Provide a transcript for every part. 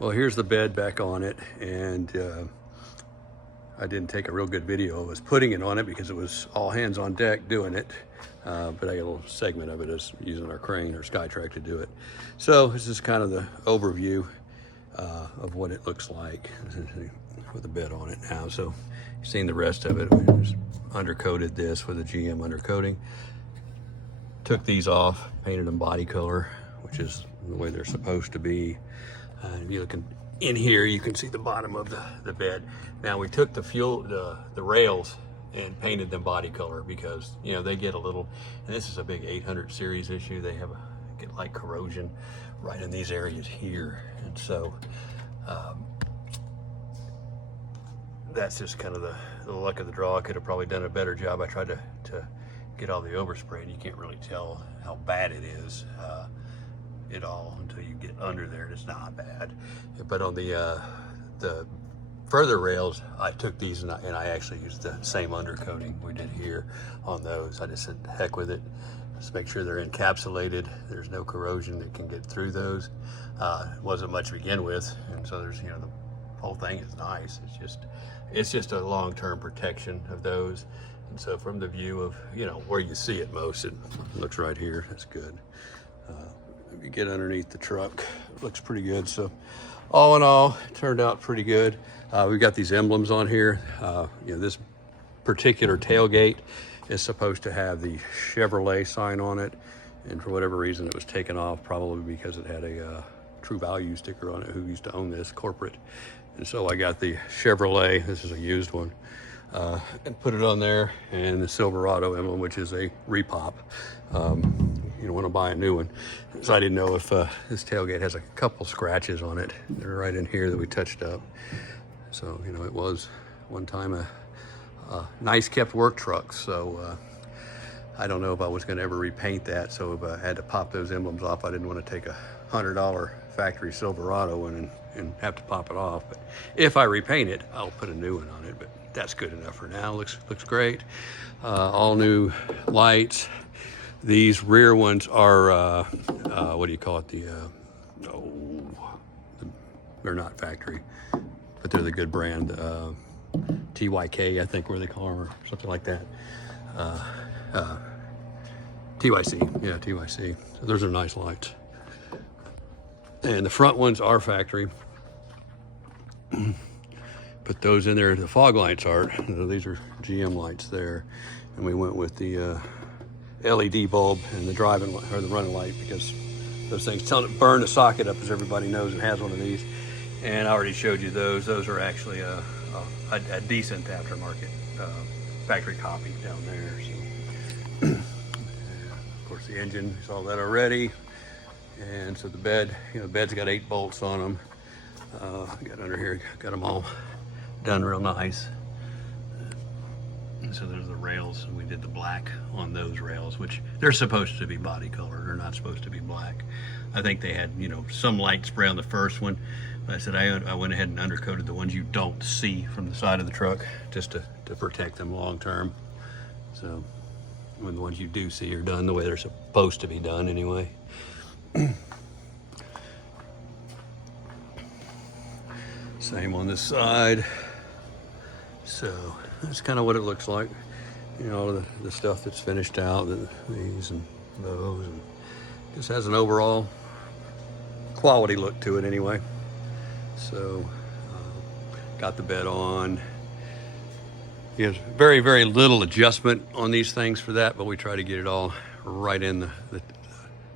Well, here's the bed back on it, and I didn't take a real good video. I was putting it on it because it was all hands on deck doing it, but I got a little segment of it as using our crane or Skytrack to do it. So this is kind of the overview of what it looks like with the bed on it now. So you've seen the rest of it. We just undercoated this with a GM undercoating. Took these off, painted them body color, which is the way they're supposed to be. If you look in here, you can see the bottom of the bed. Now we took the rails and painted them body color because, you know, they get a little, and this is a big 800 series issue. They get like corrosion right in these areas here. And so that's just kind of the luck of the draw. I could have probably done a better job. I tried to get all the overspray, and you can't really tell how bad it is at all until you get under there. It's not bad. But on the further rails, I took these and I actually used the same undercoating we did here on those. I just said heck with it. Just make sure they're encapsulated. There's no corrosion that can get through those. It wasn't much to begin with, and so there's, you know, the whole thing is nice. It's just a long-term protection of those. And so from the view of, you know, where you see it most, it looks right here. That's good. If you get underneath the truck, it looks pretty good. So all in all, it turned out pretty good. We've got these emblems on here. You know, this particular tailgate is supposed to have the Chevrolet sign on it, and for whatever reason it was taken off, probably because it had a True Value sticker on it. Who used to own this? Corporate. And so I got the Chevrolet, this is a used one, and put it on there, and the Silverado emblem, which is a repop. You don't want to buy a new one. So I didn't know if this tailgate has a couple scratches on it. They're right in here that we touched up. So, you know, it was one time a nice kept work truck. So I don't know if I was going to ever repaint that. So if I had to pop those emblems off, I didn't want to take a $100 factory Silverado and have to pop it off. But if I repaint it, I'll put a new one on it. But that's good enough for now. Looks great. All new lights. These rear ones are what do you call it? They're not factory, but they're the good brand. TYK, I think, where they call them, or something like that. TYC, yeah, TYC. So those are nice lights. And the front ones are factory. Put those in there. The fog lights aren't. These are GM lights there, and we went with the LED bulb and the driving or the running light, because those things burn the socket up, as everybody knows, and has one of these. And I already showed you those. Those are actually a decent aftermarket factory copy down there. So, of course, the engine, you saw that already. And so the bed, you know, the bed's got 8 bolts on them. Got under here, got them all done real nice. And so there's the rails, and we did the black on those rails, which they're supposed to be body color. They're not supposed to be black. I think they had, you know, some light spray on the first one. But I said I went ahead and undercoated the ones you don't see from the side of the truck, just to protect them long term. So when the ones you do see are done the way they're supposed to be done anyway. Same on this side. So that's kind of what it looks like. You know, the stuff that's finished out, these and those, and just has an overall quality look to it anyway. So got the bed on. There's very, very little adjustment on these things for that, but we try to get it all right in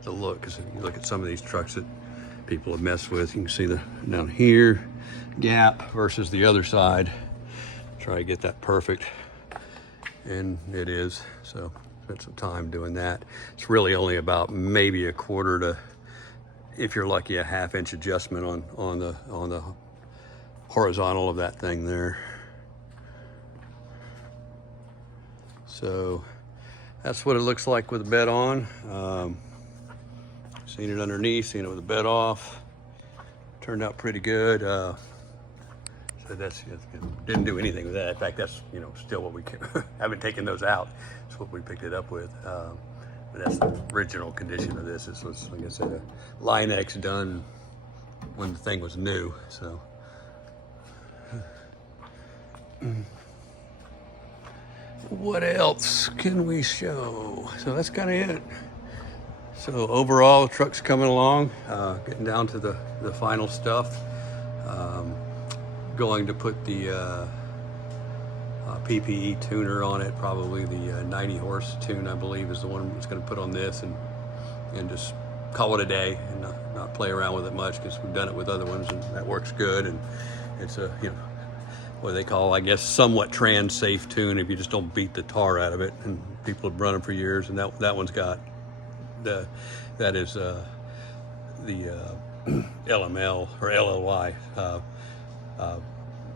the look. Because if you look at some of these trucks that people have messed with, you can see the down here gap versus the other side. Try to get that perfect, and it is. So spent some time doing that. It's really only about maybe a quarter to, if you're lucky, a ½ inch adjustment on the horizontal of that thing there. So that's what it looks like with the bed on. Seen it underneath, seen it with the bed off. Turned out pretty good. So that's, didn't do anything with that. In fact, that's, you know, still what we haven't taken those out. That's what we picked it up with. But that's the original condition of this. This was, like I said, a Line X done when the thing was new. So what else can we show? So that's kind of it. So overall, the truck's coming along, getting down to the final stuff. Going to put the PPE tuner on it, probably the 90 horse tune, I believe, is the one that's going to put on this, and just call it a day and not play around with it much, because we've done it with other ones and that works good. And it's a, you know, what they call, I guess, somewhat trans safe tune if you just don't beat the tar out of it. And people have run them for years, and that one's got that is the LML or LLY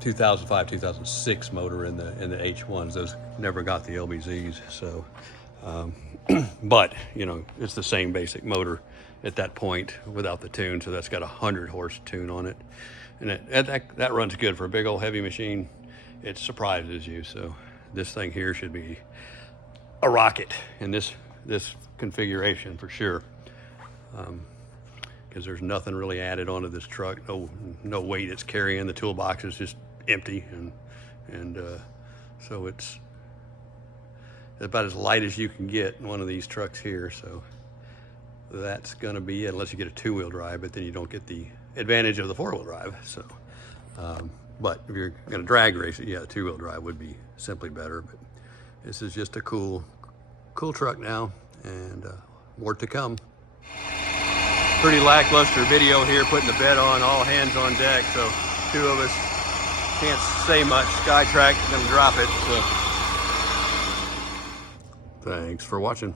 2005 2006 motor in the H1s. Those never got the LBZs. So but you know, it's the same basic motor at that point without the tune. So that's got a 100 horse tune on it, and that runs good for a big old heavy machine. It surprises you. So this thing here should be a rocket in this configuration for sure, because there's nothing really added onto this truck. No weight it's carrying. The toolbox is just empty, and so it's about as light as you can get in one of these trucks here. So that's gonna be it, unless you get a 2-wheel drive, but then you don't get the advantage of the 4-wheel drive. So but if you're gonna drag race it, yeah, a 2-wheel drive would be simply better. But this is just a cool truck now, and more to come. Pretty lackluster video here, putting the bed on, all hands on deck. So 2 of us can't say much. Skytrack gonna drop it. So thanks for watching.